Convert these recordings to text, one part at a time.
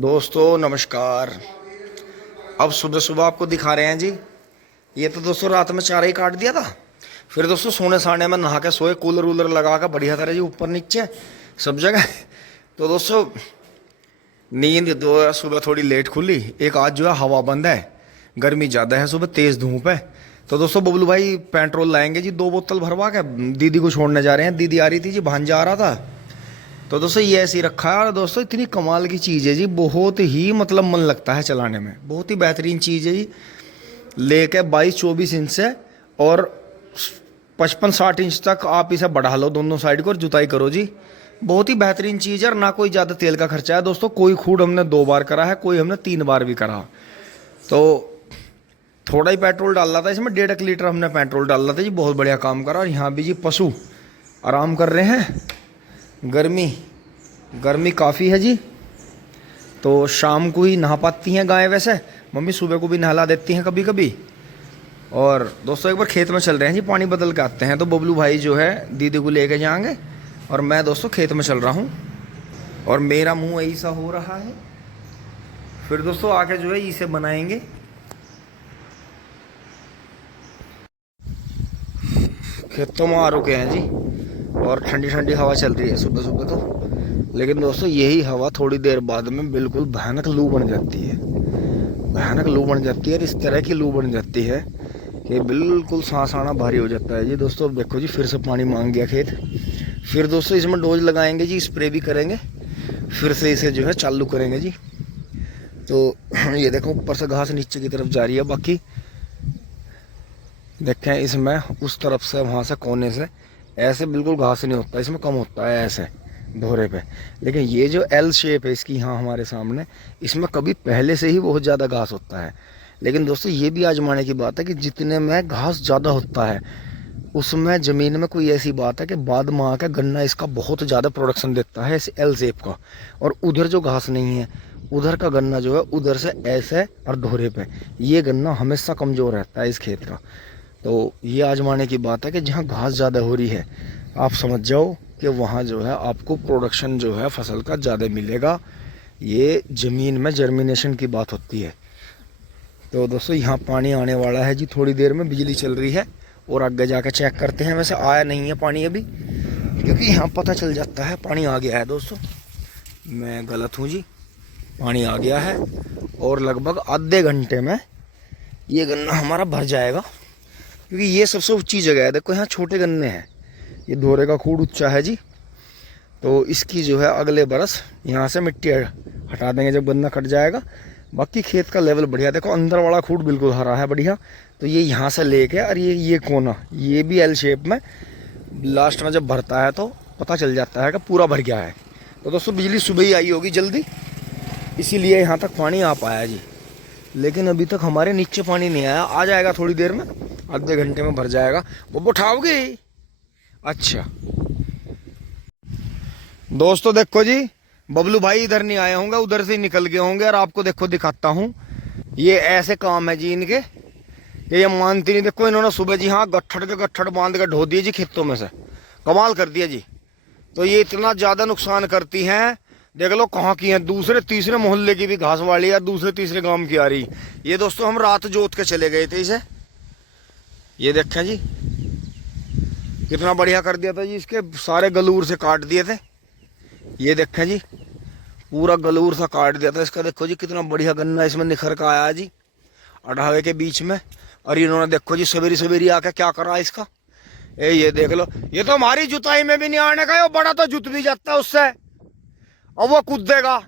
दोस्तों नमस्कार। अब सुबह सुबह आपको दिखा रहे हैं जी। ये तो दोस्तों रात में चारा ही काट दिया था। फिर दोस्तों सोने साने में नहा के सोए, कूलर वूलर लगा के बढ़िया तरह जी, ऊपर नीचे सब जगह। तो दोस्तों नींद दो सुबह थोड़ी लेट खुली। एक आज जो है हवा बंद है, गर्मी ज़्यादा है, सुबह तेज़ धूप है। तो दोस्तों बबलू भाई पेट्रोल लाएंगे जी, 2 बोतल भरवा के दीदी को छोड़ने जा रहे हैं। दीदी आ रही थी जी, भांजा आ रहा था। तो दोस्तों ये ऐसे ही रखा है। और दोस्तों इतनी कमाल की चीज़ है जी, बहुत ही मतलब मन लगता है चलाने में, बहुत ही बेहतरीन चीज़ है जी। लेके 22-24 इंच से और 55-60 इंच तक आप इसे बढ़ा लो दोनों साइड को और जुताई करो जी। बहुत ही बेहतरीन चीज़ है और ना कोई ज़्यादा तेल का खर्चा है दोस्तों। कोई खूड हमने 2 बार करा है, कोई हमने 3 बार भी करा। तो थोड़ा ही पेट्रोल डाल रहा था इसमें, 1.5 लीटर हमने पेट्रोल डाल रहा था जी। बहुत बढ़िया काम करा। और यहाँ भी जी पशु आराम कर रहे हैं। गर्मी काफ़ी है जी। तो शाम को ही नहा पाती हैं गायें, वैसे मम्मी सुबह को भी नहला देती हैं कभी कभी। और दोस्तों एक बार खेत में चल रहे हैं जी, पानी बदल के आते हैं। तो बबलू भाई जो है दीदी को लेके जाएंगे और मैं दोस्तों खेत में चल रहा हूँ। और मेरा मुंह ऐसा हो रहा है। फिर दोस्तों आके जो है इसे बनाएंगे। खेतों में आ रुके हैं जी और ठंडी ठंडी हवा चल रही है सुबह सुबह तो। लेकिन दोस्तों यही हवा थोड़ी देर बाद में बिल्कुल भयानक लू बन जाती है। भयानक लू बन जाती है और इस तरह की लू बन जाती है कि बिल्कुल सांस आना भारी हो जाता है जी। दोस्तों अब देखो जी, फिर से पानी मांग गया खेत। फिर दोस्तों इसमें डोज लगाएंगे जी, स्प्रे भी करेंगे, फिर से इसे जो है चालू करेंगे जी। तो ये देखो ऊपर से घास नीचे की तरफ जा रही है। बाकी देखें इसमें उस तरफ से, वहाँ से, कोने से ऐसे बिल्कुल घास नहीं होता, इसमें कम होता है ऐसे धोरे पे। लेकिन ये जो एल शेप है इसकी यहाँ हमारे सामने, इसमें कभी पहले से ही बहुत ज़्यादा घास होता है। लेकिन दोस्तों ये भी आजमाने की बात है कि जितने में घास ज़्यादा होता है उसमें ज़मीन में कोई ऐसी बात है कि बाद में आकर गन्ना इसका बहुत ज़्यादा प्रोडक्शन देता है, इस एल शेप का। और उधर जो घास नहीं है उधर का गन्ना जो है उधर से ऐसे और धोरे पे, ये गन्ना हमेशा कमज़ोर रहता है इस खेत का। तो ये आजमाने की बात है कि जहाँ घास ज़्यादा हो रही है आप समझ जाओ कि वहाँ जो है आपको प्रोडक्शन जो है फसल का ज़्यादा मिलेगा। ये ज़मीन में जर्मिनेशन की बात होती है। तो दोस्तों यहाँ पानी आने वाला है जी, थोड़ी देर में बिजली चल रही है और आगे जाकर चेक करते हैं। वैसे आया नहीं है पानी अभी, क्योंकि यहाँ पता चल जाता है पानी आ गया है। दोस्तों मैं गलत हूँ जी, पानी आ गया है और लगभग आधे घंटे में ये गन्ना हमारा भर जाएगा। क्योंकि ये सबसे ऊंची जगह है। देखो यहाँ छोटे गन्ने हैं, ये धोरे का खूड ऊंचा है जी। तो इसकी जो है अगले बरस यहाँ से मिट्टी हटा देंगे जब गन्ना कट जाएगा। बाकी खेत का लेवल बढ़िया, देखो अंदर वाला खूड बिल्कुल हरा है बढ़िया। तो ये यहाँ से लेके और ये कोना, ये भी एल शेप में लास्ट में जब भरता है तो पता चल जाता है कि पूरा भर गया है। तो दोस्तों बिजली सुबह ही आई होगी जल्दी, इसीलिए यहाँ तक पानी आ पाया जी। लेकिन अभी तक हमारे नीचे पानी नहीं आया, आ जाएगा थोड़ी देर में, आधे घंटे में भर जाएगा। वो उठाओगे? अच्छा दोस्तों देखो जी, बबलू भाई इधर नहीं आए होंगे, उधर से ही निकल गए होंगे। और आपको देखो दिखाता हूँ, ये ऐसे काम है जी इनके, ये मानती नहीं। देखो इन्होंने सुबह जी हाँ गट्ठड़ के गट्ठड़ बांध के ढो दिए जी खेतों में से, कमाल कर दिया जी। तो ये इतना ज़्यादा नुकसान करती हैं, देख लो कहाँ की हैं, दूसरे तीसरे मोहल्ले की भी घास वाली है, दूसरे तीसरे गांव की आ रही। ये दोस्तों हम रात जोत के चले गए थे इसे, ये देखें जी कितना बढ़िया कर दिया था जी। इसके सारे गलूर से काट दिए थे, ये देखें जी पूरा गलूर सा काट दिया था इसका। देखो जी कितना बढ़िया गन्ना इसमें निखर का आया जी अढ़ावे के बीच में। और इन्होंने देखो जी सवेरी सवेरी आके क्या करा इसका, ये देख लो। ये तो हमारी जुताई में भी नहीं आने का, ये बड़ा तो जुत भी जाता है उससे, और वो कूदेगा।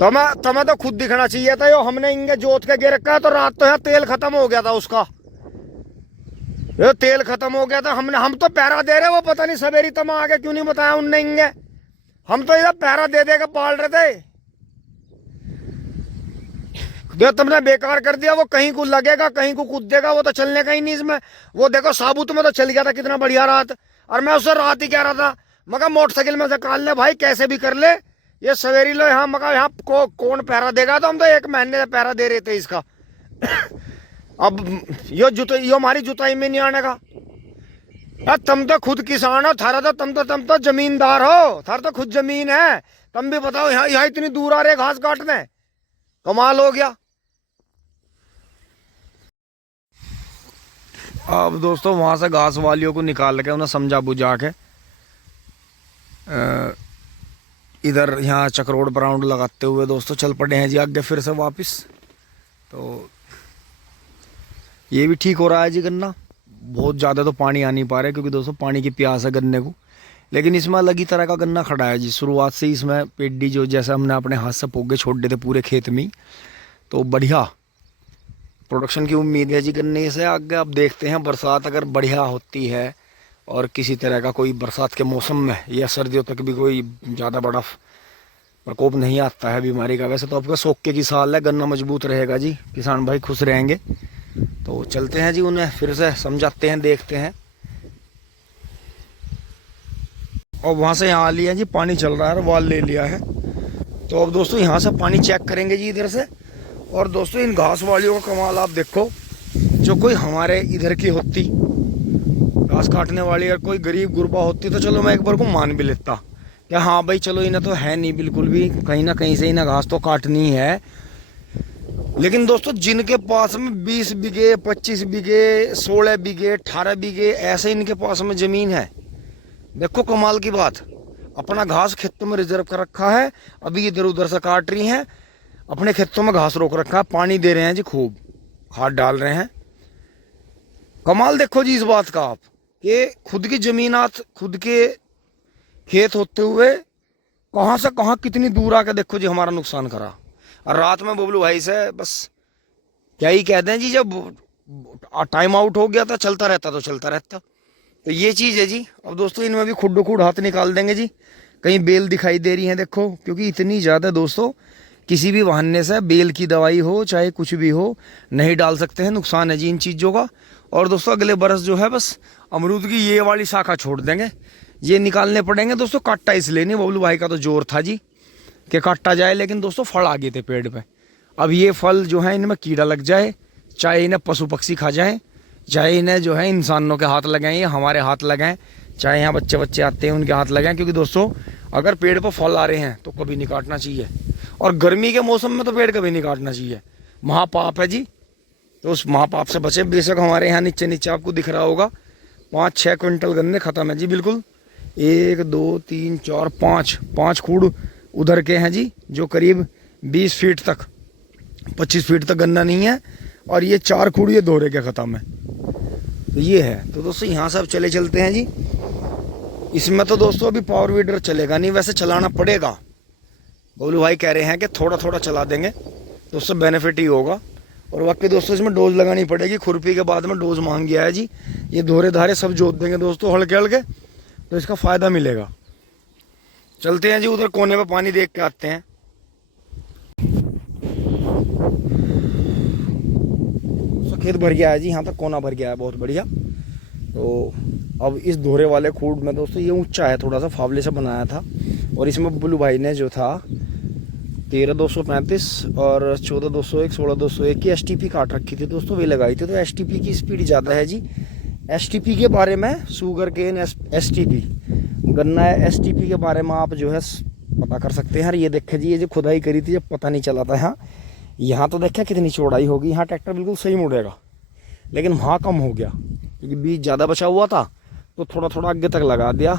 तुम्हें तो खुद दिखना चाहिए था। यो हमने इंगे जोत के गिर रखा है, तो रात तो यहाँ तेल खत्म हो गया था उसका, ये तेल खत्म हो गया था। हम तो पहरा दे रहे, वो पता नहीं सवेरी तम आगे क्यों नहीं बताया उनने इंगे। हम तो इधर पहरा दे के पाल रहे थे, तुमने बेकार कर दिया। वो कहीं को लगेगा कहीं को कूदेगा, वो तो चलने का ही नहीं इसमें। वो देखो साबुत में तो चल गया था कितना बढ़िया रात। और मैं उससे रात ही कह रहा था, मगर मोटरसाइकिल में से काट ले भाई, कैसे भी कर ले, ये सवेरी लो यहाँ। मगर यहाँ कौन पहरा देगा? तो हम तो 1 महीने से पहरा दे रहे थे इसका। अब यो हमारी जुताई में नहीं आने का। तुम तो खुद किसान हो, थारा तो तुम तो जमींदार हो, थारा तो खुद जमीन है। तुम भी बताओ, यहाँ यहाँ इतनी दूर आ रहे घास काटने, कमाल हो गया। अब दोस्तों वहां से घास वालियों को निकाल के उन्हें समझा बुझा के इधर यहाँ चक्रोड पर राउंड लगाते हुए दोस्तों चल पड़े हैं जी आगे फिर से वापस। तो ये भी ठीक हो रहा है जी गन्ना। बहुत ज़्यादा तो पानी आ नहीं पा रहा है क्योंकि दोस्तों पानी की प्यास है गन्ने को, लेकिन इसमें अलग ही तरह का गन्ना खड़ा है जी। शुरुआत से ही इसमें पेडी जो जैसे हमने अपने हाथ से पोगे छोड़ दिए थे पूरे खेत में, तो बढ़िया प्रोडक्शन की उम्मीद है जी गन्ने से आगे। अब देखते हैं बरसात अगर बढ़िया होती है और किसी तरह का कोई बरसात के मौसम में या सर्दियों तक भी कोई ज़्यादा बड़ा प्रकोप नहीं आता है बीमारी का। वैसे तो आपका सोके की साल है, गन्ना मजबूत रहेगा जी, किसान भाई खुश रहेंगे। तो चलते हैं जी, उन्हें फिर से समझाते हैं, देखते हैं। और वहाँ से यहाँ आ लिया जी, पानी चल रहा है, वाल ले लिया है। तो अब दोस्तों यहाँ से पानी चेक करेंगे जी इधर से। और दोस्तों इन घास वालियों का कमाल आप देखो, जो कोई हमारे इधर की होती घास काटने वाली, अगर कोई गरीब गुरबा होती तो चलो मैं एक बार को मान भी लेता कि हाँ भाई चलो इन्हें तो है नहीं बिल्कुल भी, कहीं ना कहीं से इन्हें घास तो काटनी है। लेकिन दोस्तों जिनके पास में 20 बीघे 25 बीघे 16 बीघे 18 बीघे ऐसे इनके पास में ज़मीन है, देखो कमाल की बात, अपना घास खेतों में रिजर्व कर रखा है। अभी इधर उधर से काट रही हैं, अपने खेतों में घास रोक रखा है, पानी दे रहे हैं जी, खूब खाद डाल रहे हैं। कमाल देखो जी इस बात का आप, कि खुद की जमीनात खुद के खेत होते हुए कहाँ से कहाँ कितनी दूर आके देखो जी हमारा नुकसान करा। और रात में बबलू भाई से बस क्या ही कहते हैं जी, जब टाइम आउट हो गया था चलता रहता तो चलता रहता। तो ये चीज़ है जी। अब दोस्तों इनमें भी खुड खुड हाथ निकाल देंगे जी, कहीं बेल दिखाई दे रही है देखो, क्योंकि इतनी ज़्यादा दोस्तों किसी भी बहाने से बेल की दवाई हो चाहे कुछ भी हो नहीं डाल सकते हैं, नुकसान है जी इन चीज़ों का। और दोस्तों अगले बरस जो है बस अमरूद की ये वाली शाखा छोड़ देंगे, ये निकालने पड़ेंगे दोस्तों। काटा इसलिए नहीं, बबलू भाई का तो जोर था जी कि काटा जाए, लेकिन दोस्तों फल आ गए थे पेड़ पे। अब ये फल जो है इनमें कीड़ा लग जाए, चाहे इन्हें पशु पक्षी खा जाएं, चाहे इन्हें जो है इंसानों के हाथ लगाएं या हमारे हाथ लगाएं, चाहे यहाँ बच्चे बच्चे आते हैं उनके हाथ लगाएं, क्योंकि दोस्तों अगर पेड़ पर फल आ रहे हैं तो कभी नहीं काटना चाहिए। और गर्मी के मौसम में तो पेड़ कभी नहीं काटना चाहिए, महापाप है जी। तो उस महापाप से बचे। बेशक हमारे यहाँ नीचे नीचे आपको दिख रहा होगा 5-6 क्विंटल गन्ने ख़त्म है जी बिल्कुल। 1 2 3 4 5 खूड उधर के हैं जी, जो करीब 20 फीट तक 25 फीट तक गन्ना नहीं है, और ये 4 खूड ये दोहरे के ख़त्म है। तो ये है। तो दोस्तों यहाँ से अब चले चलते हैं जी। इसमें तो दोस्तों अभी पावर वीडर चलेगा नहीं, वैसे चलाना पड़ेगा। बबलू भाई कह रहे हैं कि थोड़ा थोड़ा चला देंगे तो उससे बेनिफिट ही होगा। और वाकई दोस्तों इसमें डोज लगानी पड़ेगी, खुरपी के बाद में डोज मांग गया है जी। ये दोहरे धारे सब जोत देंगे दोस्तों हल्के हल्के, तो इसका फ़ायदा मिलेगा। चलते हैं जी उधर कोने पे पानी देख के आते हैं। खेत भर गया है जी, यहाँ तक कोना भर गया है, बहुत बढ़िया। तो अब इस दोहरे वाले खूड में दोस्तों ये ऊंचा है, थोड़ा सा फावले से बनाया था, और इसमें बबलू भाई ने जो था 13,235 और 14,201 16,201 की STP काट रखी थी दोस्तों, वे लगाई थी। तो STP की स्पीड ज़्यादा है जी। STP के बारे में शुगर केन STP गन्ना STP के बारे में आप जो है पता कर सकते हैं। ये देखें जी, ये जो खुदाई करी थी जब पता नहीं चला था, यहाँ तो देखा कितनी चौड़ाई होगी, यहाँ ट्रैक्टर बिल्कुल सही मुड़ेगा, लेकिन वहाँ कम हो गया क्योंकि बीज ज़्यादा बचा हुआ था, तो थोड़ा थोड़ा आगे तक लगा दिया।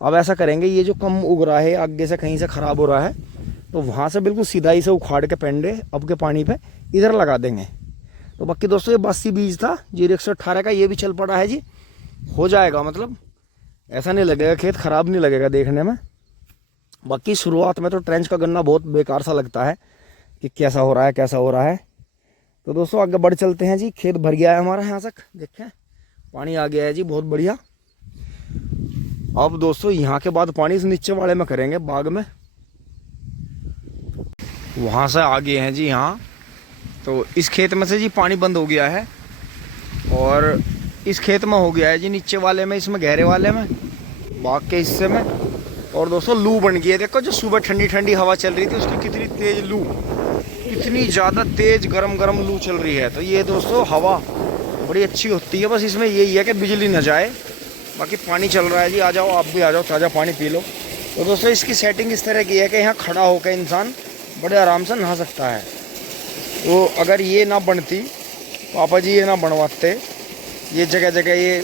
अब ऐसा करेंगे, ये जो कम उग रहा है आगे से कहीं से ख़राब हो रहा है, तो वहाँ से बिल्कुल सीधाई से उखाड़ के पेंडे अब के पानी पे इधर लगा देंगे। तो बाकी दोस्तों ये 82 बीज था, 0118 का, ये भी चल पड़ा है जी, हो जाएगा। मतलब ऐसा नहीं लगेगा, खेत ख़राब नहीं लगेगा देखने में। बाकी शुरुआत में तो ट्रेंच का गन्ना बहुत बेकार सा लगता है कि कैसा हो रहा है कैसा हो रहा है। तो दोस्तों आगे बढ़ चलते हैं जी। खेत भर गया है हमारा, यहाँ तक देखें पानी आ गया है जी, बहुत बढ़िया। अब दोस्तों यहाँ के बाद पानी इस नीचे वाले में करेंगे, बाग में। वहाँ से आ गए हैं जी यहाँ। तो इस खेत में से जी पानी बंद हो गया है, और इस खेत में हो गया है जी नीचे वाले में, इसमें गहरे वाले में, बाग के हिस्से में। और दोस्तों लू बन गई है, देखो जो सुबह ठंडी ठंडी हवा चल रही थी उसकी कितनी तेज लू, कितनी ज़्यादा तेज गरम गरम लू चल रही है। तो ये दोस्तों हवा बड़ी अच्छी होती है, बस इसमें यही है कि बिजली न जाए। बाकी पानी चल रहा है जी, आ जाओ आप भी आ जाओ, ताज़ा पानी पी लो। तो दोस्तों इसकी सेटिंग इस तरह की है कि यहाँ खड़ा होकर इंसान बड़े आराम से नहा सकता है। तो अगर ये ना बनती, पापा जी ये ना बनवाते, ये जगह जगह ये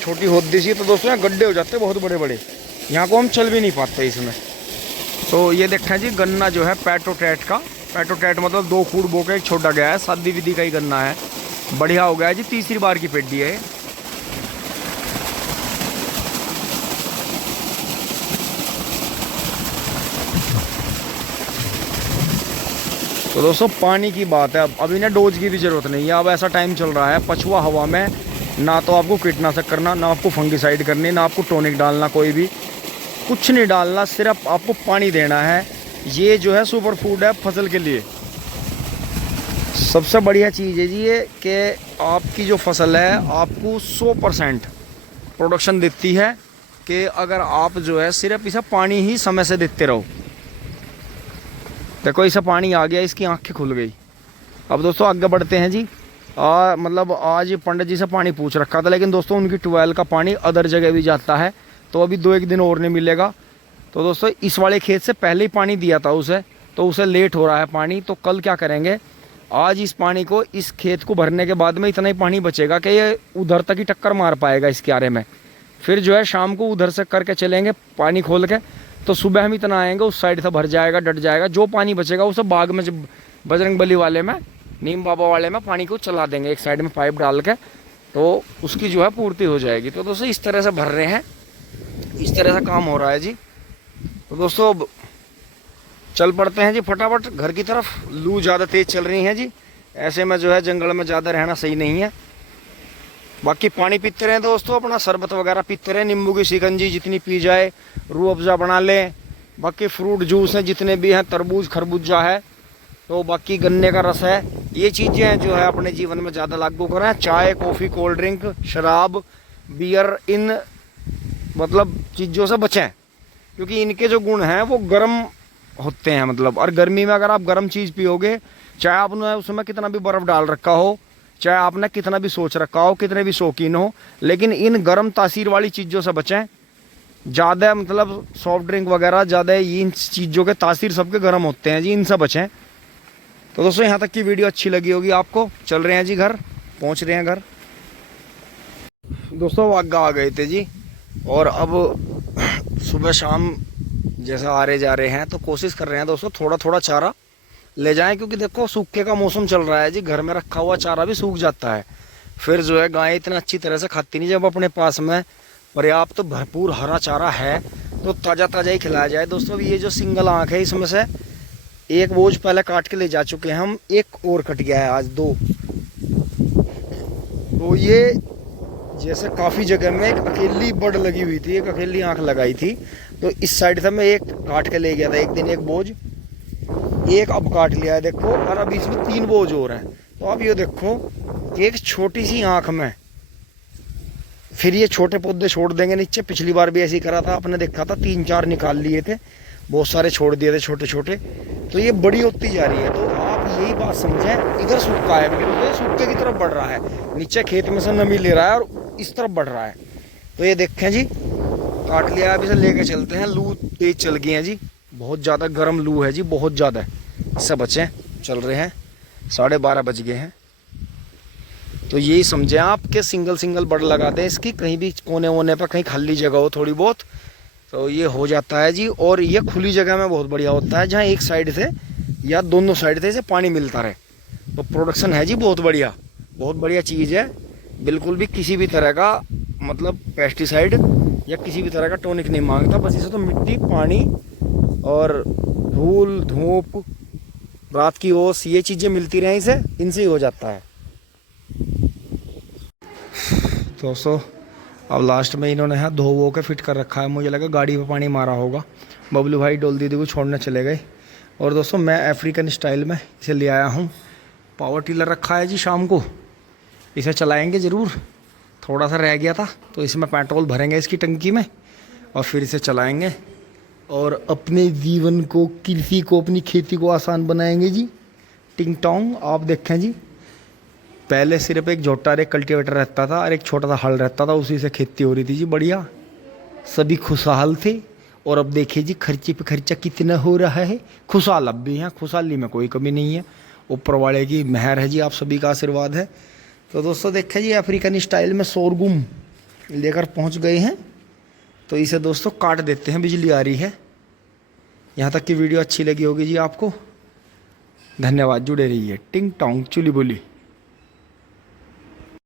छोटी होती सी, तो दोस्तों यहाँ गड्ढे हो जाते बहुत बड़े बड़े, यहाँ को हम चल भी नहीं पाते इसमें। तो ये देखें जी, गन्ना जो है पैटोटैट का, पैटोटैट मतलब 2 खूड़ बो के एक छोटा गया है, शादी विधि का ही गन्ना है, बढ़िया हो गया है जी। तीसरी बार की पेटी है। तो दोस्तों पानी की बात है, अब अभी ना डोज की भी ज़रूरत नहीं है। अब ऐसा टाइम चल रहा है पछुआ हवा में, ना तो आपको कीटनाशक करना, ना आपको फंगिसाइड करनी, ना आपको टॉनिक डालना, कोई भी कुछ नहीं डालना, सिर्फ आपको पानी देना है। ये जो है सुपर फूड है फसल के लिए। सबसे बढ़िया चीज़ है जी ये कि आपकी जो फसल है आपको 100% प्रोडक्शन देती है, कि अगर आप जो है सिर्फ इसे पानी ही समय से देते रहो। देखो इसे पानी आ गया, इसकी आंखें खुल गई। अब दोस्तों आगे बढ़ते हैं जी। मतलब आज पंडित जी से पानी पूछ रखा था, लेकिन दोस्तों उनकी ट्यूबवेल का पानी अदर जगह भी जाता है, तो अभी 2-1 दिन और नहीं मिलेगा। तो दोस्तों इस वाले खेत से पहले ही पानी दिया था उसे, तो उसे लेट हो रहा है पानी। तो कल क्या करेंगे, आज इस पानी को, इस खेत को भरने के बाद में इतना ही पानी बचेगा कि ये उधर तक ही टक्कर मार पाएगा इस क्यारे में। फिर जो है शाम को उधर से करके चलेंगे पानी खोल के, तो सुबह हम इतना आएंगे उस साइड से भर जाएगा, डट जाएगा। जो पानी बचेगा उसे बाग में, बजरंग बली वाले में, नीम बाबा वाले में पानी को चला देंगे एक साइड में पाइप डाल के, तो उसकी जो है पूर्ति हो जाएगी। तो दोस्तों इस तरह से भर रहे हैं, इस तरह से काम हो रहा है जी। तो दोस्तों अब चल पड़ते हैं जी फटाफट घर की तरफ। लू ज़्यादा तेज़ चल रही है जी, ऐसे में जो है जंगल में ज़्यादा रहना सही नहीं है। बाकी पानी पीते रहें दोस्तों, अपना शरबत वगैरह पीते रहें, नींबू की शिकंजी जितनी पी जाए, रूह अफ़ज़ा बना लें। बाकी फ्रूट जूस हैं जितने भी हैं, तरबूज खरबूजा है, तो बाकी गन्ने का रस है, ये चीज़ें जो है अपने जीवन में ज़्यादा लागू करें। चाय, कॉफ़ी, कोल्ड ड्रिंक, शराब, बियर, इन मतलब चीज़ों से बचें, क्योंकि इनके जो गुण हैं वो गर्म होते हैं। मतलब और गर्मी में अगर आप गर्म चीज़ पियोगे, चाहे आपने उसमें कितना भी बर्फ़ डाल रखा हो, चाहे आपने कितना भी सोच रखा हो, कितने भी शौकीन हो, लेकिन इन गर्म तासीर वाली चीज़ों से बचें। ज़्यादा मतलब सॉफ्ट ड्रिंक वगैरह, ज़्यादा इन चीज़ों के तासीर सबके गर्म होते हैं जी, इनसे बचें। तो दोस्तों यहाँ तक की वीडियो अच्छी लगी होगी आपको। चल रहे हैं जी घर, पहुँच रहे हैं घर। दोस्तों आगे आ गए थे जी, और अब सुबह शाम जैसा आ रहे जा रहे हैं, तो कोशिश कर रहे हैं दोस्तों थोड़ा थोड़ा चारा ले जाएं, क्योंकि देखो सूखे का मौसम चल रहा है जी, घर में रखा हुआ चारा भी सूख जाता है। फिर जो है गाय इतना अच्छी तरह से खाती नहीं। जब अपने पास में पर्याप्त तो भरपूर हरा चारा है तो ताज़ा ताज़ा ही खिलाया जाए। दोस्तों ये जो सिंगल आँख है, इसमें से एक बोझ पहले काट के ले जा चुके हैं हम, एक और कट गया है आज 2। तो ये जैसे काफ़ी जगह में एक अकेली बड़ लगी हुई थी, एक अकेली आँख लगाई थी, तो इस साइड से मैं एक काट के ले गया था एक दिन, एक बोझ, एक अब काट लिया है देखो, और अब इसमें 3 बोझ और हैं। तो अब ये देखो एक छोटी सी आँख में फिर ये छोटे पौधे छोड़ देंगे नीचे। पिछली बार भी ऐसे ही करा था, आपने देखा था 3-4 निकाल लिए थे, बहुत सारे छोड़ दिए थे छोटे छोटे। तो ये बड़ी होती जा रही है। तो आप यही बात समझें, इधर सूखा है बिल्कुल, ये सूखे की तरफ बढ़ रहा है, नीचे खेत में से नमी ले रहा है और इस तरफ बढ़ रहा है। तो ये देखें जी, काट लिया, अब इसे लेके चलते हैं। लू तेज चल गई है जी, बहुत ज़्यादा गर्म लू है जी, बहुत ज़्यादा। इससे बचें, चल रहे हैं, 12:30 बज गए हैं। तो यही समझें आप कि सिंगल बड़ लगाते हैं इसकी, कहीं भी कोने वोने पर कहीं खाली जगह हो थोड़ी बहुत, तो ये हो जाता है जी। और ये खुली जगह में बहुत बढ़िया होता है, जहाँ एक साइड से या दोनों साइड से इसे पानी मिलता रहे, तो प्रोडक्शन है जी बहुत बढ़िया चीज़ है। बिल्कुल भी किसी भी तरह का मतलब पेस्टिसाइड या किसी भी तरह का टॉनिक नहीं मांगता, बस इसे तो मिट्टी, पानी और धूल, धूप, रात की ओस, ये चीज़ें मिलती रहें इसे, इनसे ही हो जाता है। दोस्तों अब लास्ट में इन्होंने यहाँ धो वो के फिट कर रखा है, मुझे लगा गाड़ी पे पानी मारा होगा। बबलू भाई डोल दीदी को छोड़ने चले गए। और दोस्तों मैं अफ्रीकन स्टाइल में इसे ले आया हूँ। पावर टिलर रखा है जी, शाम को इसे चलाएंगे ज़रूर। थोड़ा सा रह गया था, तो इसमें पेट्रोल भरेंगे इसकी टंकी में और फिर इसे चलाएंगे और अपने जीवन को, कृषि को, अपनी खेती को आसान बनाएंगे जी। टिंग टोंग आप देखें जी, पहले सिर्फ एक जोटा और एक कल्टीवेटर रहता था और एक छोटा सा हल रहता था, उसी से खेती हो रही थी जी, बढ़िया। सभी खुशहाल थे और अब देखिए जी खर्चे पे खर्चा कितना हो रहा है। खुशहाल अब भी हैं, खुशहाली में कोई कमी नहीं है, ऊपर वाले की मेहर है जी, आप सभी का आशीर्वाद है। तो दोस्तों देखिए जी अफ्रीकन स्टाइल में सोरगुम लेकर पहुंच गए हैं। तो इसे दोस्तों काट देते हैं, बिजली आ रही है। यहाँ तक की वीडियो अच्छी लगी होगी जी आपको। धन्यवाद, जुड़े रहिए। टिंग टोंग चुली बुली।